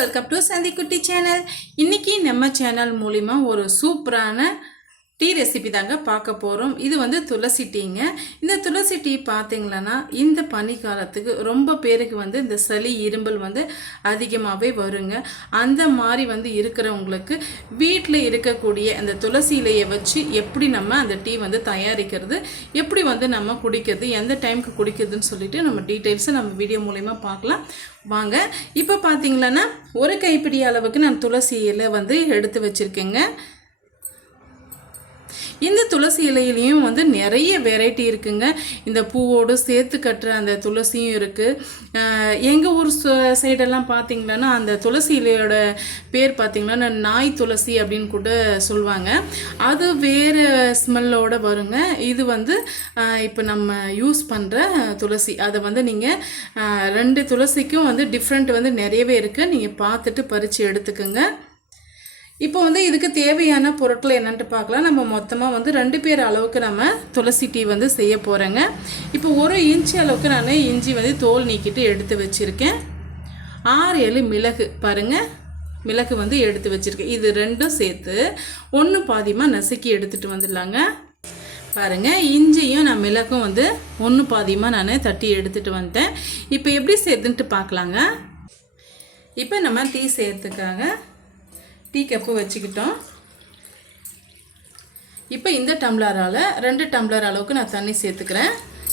Welcome to சந்திக்குட்டி channel இன்னைக்கு நம்ம channel மூலிமா ஒரு சூப்பரான டீ ரெசிபி தாங்க பார்க்க போகிறோம் இது வந்து துளசி டீங்க. இந்த துளசி டீ பார்த்தீங்களன்னா இந்த பனிக்காலத்துக்கு ரொம்ப பேருக்கு வந்து இந்த சளி இரும்பல் வந்து அதிகமாகவே வருங்க. அந்த மாதிரி வந்து இருக்கிறவங்களுக்கு வீட்டில் இருக்கக்கூடிய அந்த துளசி இலையை வச்சு எப்படி நம்ம அந்த டீ வந்து தயாரிக்கிறது எப்படி வந்து நம்ம குடிக்கிறது எந்த டைமுக்கு குடிக்கிறதுன்னு சொல்லிட்டு நம்ம டீட்டெயில்ஸை நம்ம வீடியோ மூலயமா பார்க்கலாம். வாங்க இப்போ பார்த்தீங்களன்னா ஒரு கைப்பிடி அளவுக்கு நான் துளசி இலை வந்து எடுத்து வச்சுருக்கேங்க. இந்த துளசி இலையிலையும் வந்து நிறைய வெரைட்டி இருக்குங்க. இந்த பூவோடு சேர்த்து கட்டுற அந்த துளசியும் இருக்குது எங்கள் ஊர் சைடெல்லாம் பார்த்தீங்கன்னா அந்த துளசி இலையோட பேர் பார்த்தீங்கன்னா நாய் துளசி அப்படின்னு கூட சொல்லுவாங்க அது வேறு ஸ்மெல்லோட வருங்க. இது வந்து இப்போ நம்ம யூஸ் பண்ணுற துளசி. அதை வந்து நீங்கள் ரெண்டு துளசிக்கும் வந்து டிஃப்ரெண்ட் வந்து நிறையவே இருக்குது நீங்கள் பார்த்துட்டு பறித்து எடுத்துக்கோங்க. இப்போ வந்து இதுக்கு தேவையான பொருட்கள் என்னன்ட்டு பார்க்கலாம். நம்ம மொத்தமாக வந்து ரெண்டு பேர் அளவுக்கு நம்ம துளசி டீ வந்து செய்ய போகிறேங்க இப்போ ஒரு இன்ச்சு அளவுக்கு நான் இஞ்சி வந்து தோல் நீக்கிட்டு எடுத்து வச்சுருக்கேன். ஆறு ஏழு மிளகு பாருங்கள் மிளகு வந்து எடுத்து வச்சுருக்கேன். இது ரெண்டும் சேர்த்து ஒன்று பாதியமாக நசுக்கி எடுத்துகிட்டு வந்துடலாங்க. பாருங்கள் இஞ்சியும் நான் மிளகும் வந்து ஒன்று பாதியமாக நான் தட்டி எடுத்துகிட்டு வந்துட்டேன். இப்போ எப்படி சேர்த்துன்ட்டு பார்க்கலாங்க. இப்போ நம்ம டீ சேர்த்துக்காங்க டீ கப்பு வச்சுக்கிட்டோம். இப்போ இந்த டம்ளரால் ரெண்டு டம்ளர் அளவுக்கு நான் தண்ணி சேர்த்துக்கிறேன்.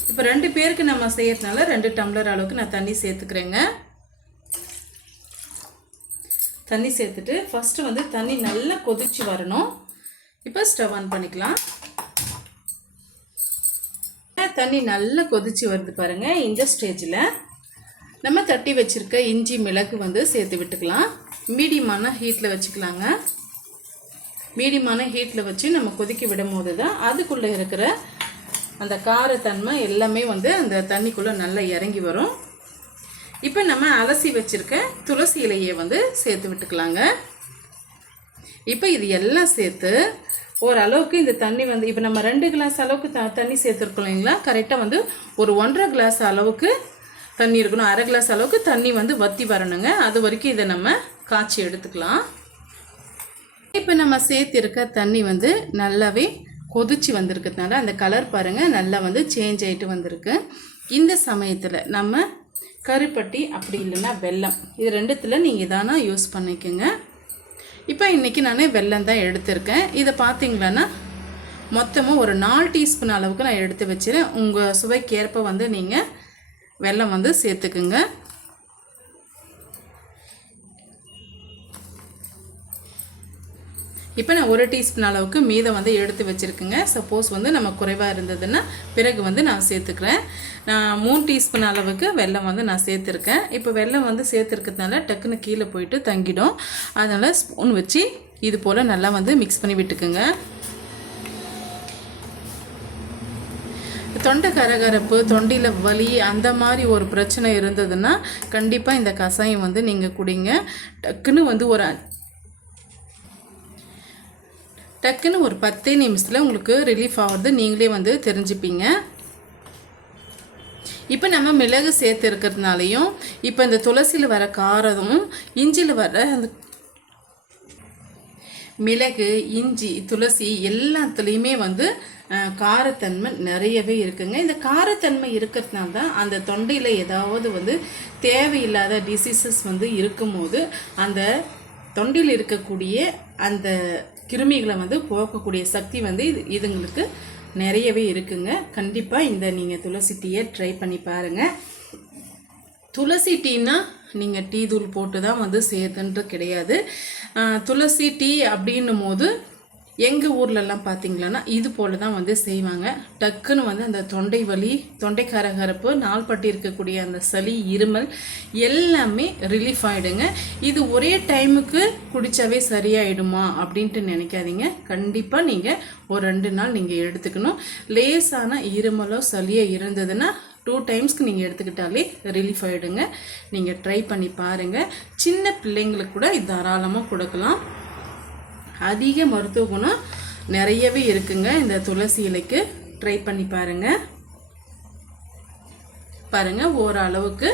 இப்போ ரெண்டு பேருக்கு நம்ம செய்யறதுனால ரெண்டு டம்ளர் அளவுக்கு நான் தண்ணி சேர்த்துக்கிறேங்க. தண்ணி சேர்த்துட்டு ஃபஸ்ட்டு வந்து தண்ணி நல்லா கொதிச்சு வரணும். இப்போ ஸ்டவ் ஆன் பண்ணிக்கலாம். தண்ணி நல்லா கொதிச்சு வருது பாருங்கள் இந்த ஸ்டேஜில் நம்ம தட்டி வச்சுருக்க இஞ்சி மிளகு வந்து சேர்த்து விட்டுக்கலாம். மீடியமான ஹீட்டில் வச்சுக்கலாங்க. மீடியமான ஹீட்டில் வச்சு நம்ம கொதிக்க விடும் போது தான் அதுக்குள்ளே இருக்கிற அந்த காரத்தன்மை எல்லாமே வந்து அந்த தண்ணிக்குள்ளே நல்லா இறங்கி வரும். இப்போ நம்ம அலசி வச்சுருக்க துளசி இலையை வந்து சேர்த்து விட்டுக்கலாங்க. இப்போ இது எல்லாம் சேர்த்து ஓரளவுக்கு இந்த தண்ணி வந்து இப்போ நம்ம ரெண்டு கிளாஸ் அளவுக்கு த தண்ணி சேர்த்துருக்கோம் இல்லைங்களா? கரெக்டாக வந்து ஒரு ஒன்றரை கிளாஸ் அளவுக்கு தண்ணி இருக்கணும். அரை கிளாஸ் அளவுக்கு தண்ணி வந்து வற்றி வரணுங்க. அது வரைக்கும் இதை நம்ம காய்ச்சி எடுத்துக்கலாம். இப்போ நம்ம சேர்த்துருக்க தண்ணி வந்து நல்லாவே கொதிச்சு வந்திருக்கிறதுனால அந்த கலர் பாருங்கள் நல்லா வந்து சேஞ்ச் ஆகிட்டு வந்திருக்கு. இந்த சமயத்தில் நம்ம கருப்பட்டி அப்படி இல்லைன்னா வெல்லம் இது ரெண்டுத்தில் நீங்கள் தானா யூஸ் பண்ணிக்கோங்க. இப்போ இன்றைக்கி நான் வெல்லம் தான் எடுத்திருக்கேன். இதை பார்த்தீங்களன்னா மொத்தமாக ஒரு நாலு டீஸ்பூன் அளவுக்கு நான் எடுத்து வச்சுருக்கேன். உங்கள் சுவைக்கேற்ப வந்து நீங்கள் வெல்லம் வந்து சேர்த்துக்குங்க. இப்போ நான் ஒரு டீஸ்பூன் அளவுக்கு மீதம் வந்து எடுத்து வச்சுருக்குங்க. சப்போஸ் வந்து நம்ம குறைவாக இருந்ததுன்னா பிறகு வந்து நான் சேர்த்துக்கிறேன். நான் மூணு டீஸ்பூன் அளவுக்கு வெல்லம் வந்து நான் சேர்த்துருக்கேன். இப்போ வெல்லம் வந்து சேர்த்துருக்கிறதுனால டக்குன்னு கீழே போயிட்டு தங்கிடும். அதனால் ஸ்பூன் வச்சு இது போல் நல்லா வந்து மிக்ஸ் பண்ணி விட்டுக்குங்க. தொண்டை கரகரப்பு தொண்டையில் வலி அந்த மாதிரி ஒரு பிரச்சனை இருந்ததுன்னா கண்டிப்பாக இந்த கஷாயம் வந்து நீங்கள் குடிங்க. டக்குன்னு வந்து ஒரு டக்குன்னு ஒரு பத்தே நிமிஷத்தில் உங்களுக்கு ரிலீஃப் ஆகிறது நீங்களே வந்து தெரிஞ்சுப்பீங்க. இப்போ நம்ம மிளகு சேர்த்து இருக்கிறதுனாலையும் இப்போ இந்த துளசியில் வர காரமும் இஞ்சியில் வர அந்த மிளகு இஞ்சி துளசி எல்லாத்துலேயுமே வந்து காரத்தன்மை நிறையவே இருக்குங்க. இந்த காரத்தன்மை இருக்கிறதுனால தான் அந்த தொண்டையில் ஏதாவது வந்து தேவையில்லாத டிசீசஸ் வந்து இருக்கும்போது அந்த தொண்டையில் இருக்கக்கூடிய அந்த கிருமிகளை வந்து போக்கக்கூடிய சக்தி வந்து இது இதுங்களுக்கு நிறையவே இருக்குங்க. கண்டிப்பாக இந்த நீங்கள் துளசி டீயை ட்ரை பண்ணி பாருங்கள் துளசி டீனா நீங்கள் டீ தூள் போட்டு தான் வந்து சேர்த்துன்ற கிடையாது. துளசி டீ அப்படின்னும் போது எங்கள் ஊர்லலாம் பார்த்தீங்களன்னா இது போல் தான் வந்து செய்வாங்க. டக்குன்னு வந்து அந்த தொண்டை வலி தொண்டை கரகரப்பு நாள்பட்டு இருக்கக்கூடிய அந்த சளி இருமல் எல்லாமே ரிலீஃப் ஆகிடுங்க இது ஒரே டைமுக்கு குடித்தாவே சரியாயிடுமா அப்படின்ட்டு நினைக்காதீங்க. கண்டிப்பாக நீங்கள் ஒரு ரெண்டு நாள் நீங்கள் எடுத்துக்கணும். லேசான இருமலோ சளியோ இருந்ததுன்னா டூ டைம்ஸ்க்கு நீங்கள் எடுத்துக்கிட்டாலே ரிலீஃப் ஆகிடுங்க நீங்கள் ட்ரை பண்ணி பாருங்கள் சின்ன பிள்ளைங்களுக்கு கூட இது தாராளமாக கொடுக்கலாம். அதிக மருத்துவ குணம் நிறையவே இருக்குங்க இந்த துளசி இலைக்கு. ட்ரை பண்ணி பாருங்கள் பாருங்கள் ஓரளவுக்கு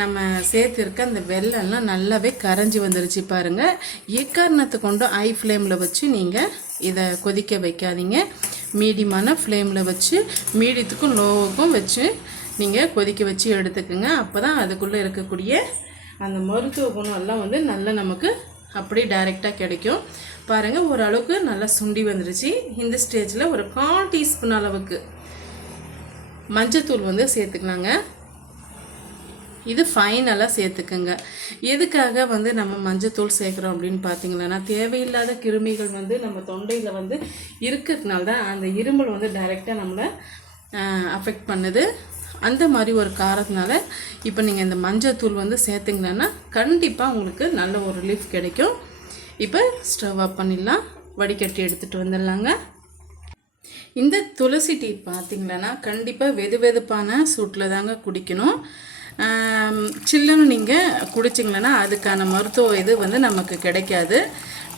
நம்ம சேர்த்துருக்க அந்த வெள்ளம்லாம் நல்லாவே கரைஞ்சி வந்துருச்சு பாருங்கள் எக்காரணத்தை கொண்டு ஐ ஃப்ளேமில் வச்சு நீங்கள் இதை கொதிக்க வைக்காதீங்க. மீடியமான ஃப்ளேமில் வச்சு மீடியத்துக்கும் லோவுக்கும் வச்சு நீங்கள் கொதிக்க வச்சு எடுத்துக்கோங்க. அப்போ தான் அதுக்குள்ளே இருக்கக்கூடிய அந்த மருத்துவ குணம் எல்லாம் வந்து நல்லா நமக்கு அப்படியே டைரெக்டாக கிடைக்கும். பாருங்கள் ஓரளவுக்கு நல்லா சுண்டி வந்துருச்சு. இந்த ஸ்டேஜில் ஒரு கால் டீஸ்பூன் அளவுக்கு மஞ்சத்தூள் வந்து சேர்த்துக்கலாங்க. இது ஃபைனலாக சேர்த்துக்குங்க. எதுக்காக வந்து நம்ம மஞ்சத்தூள் சேர்க்குறோம் அப்படின்னு பார்த்தீங்கன்னா தேவையில்லாத கிருமிகள் வந்து நம்ம தொண்டையில் வந்து இருக்கிறதுனால தான் அந்த இருமல் வந்து டைரெக்டாக நம்மளை அஃபெக்ட் பண்ணுது. அந்த மாதிரி ஒரு காரத்தினால இப்போ நீங்கள் இந்த மஞ்சத்தூள் வந்து சேர்த்துங்கன்னா கண்டிப்பாக உங்களுக்கு நல்ல ஒரு ரிலீஃப் கிடைக்கும். இப்போ ஸ்டவ் ஆஃப் பண்ணிடலாம். வடிகட்டி எடுத்துகிட்டு வந்துடலாங்க. இந்த துளசி டீ பார்த்தீங்களன்னா கண்டிப்பாக வெது வெதுப்பான சூட்டில் தாங்க குடிக்கணும். சில்லுன்னு நீங்கள் குடிச்சிங்களன்னா அதுக்கான மருத்துவ இது வந்து நமக்கு கிடைக்காது.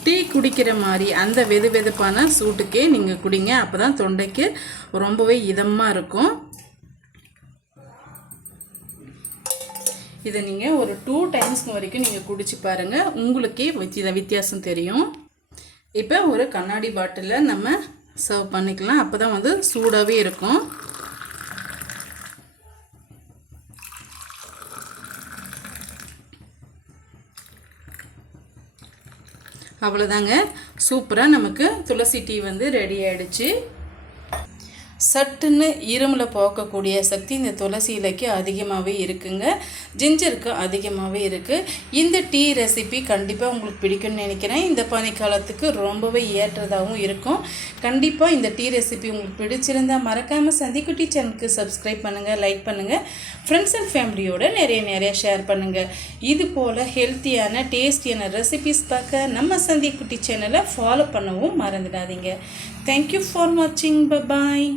டீ குடிக்கிற மாதிரி அந்த வெது வெதுப்பான சூட்டுக்கே நீங்கள் குடிங்க. அப்போ தான் தொண்டைக்கு ரொம்பவே இதமாக இருக்கும். இதை நீங்கள் ஒரு டூ டைம்ஸ் வரைக்கும் நீங்கள் குடிச்சு பாருங்கள் உங்களுக்கே இதை வித்தியாசம் தெரியும். இப்போ ஒரு கண்ணாடி பாட்டிலில் நம்ம சர்வ் பண்ணிக்கலாம். அப்போ தான் வந்து சூடாகவே இருக்கும். அவ்வளோதாங்க சூப்பராக நமக்கு துளசி டீ வந்து ரெடி ஆகிடுச்சு சட்டுன்னு இருமலை போக்கக்கூடிய சக்தி இந்த துளசி இலைக்கு அதிகமாகவே இருக்குங்க. ஜிஞ்சருக்கு அதிகமாகவே இருக்குது இந்த டீ ரெசிபி கண்டிப்பாக உங்களுக்கு பிடிக்கும்னு நினைக்கிறேன். இந்த பனிக்காலத்துக்கு ரொம்பவே ஏற்றதாகவும் இருக்கும். கண்டிப்பாக இந்த டீ ரெசிபி உங்களுக்கு பிடிச்சிருந்தா மறக்காமல் சந்திக்குட்டி சேனலுக்கு சப்ஸ்கிரைப் பண்ணுங்கள் லைக் பண்ணுங்கள் ஃப்ரெண்ட்ஸ் அண்ட் ஃபேமிலியோட நிறைய நிறைய ஷேர் பண்ணுங்கள் இது போல் ஹெல்த்தியான டேஸ்டியான ரெசிபிஸ் பார்க்க நம்ம சந்திக்குட்டி சேனலை ஃபாலோ பண்ணவும் மறந்துடாதீங்க. தேங்க்யூ ஃபார் வாட்சிங் பபாய்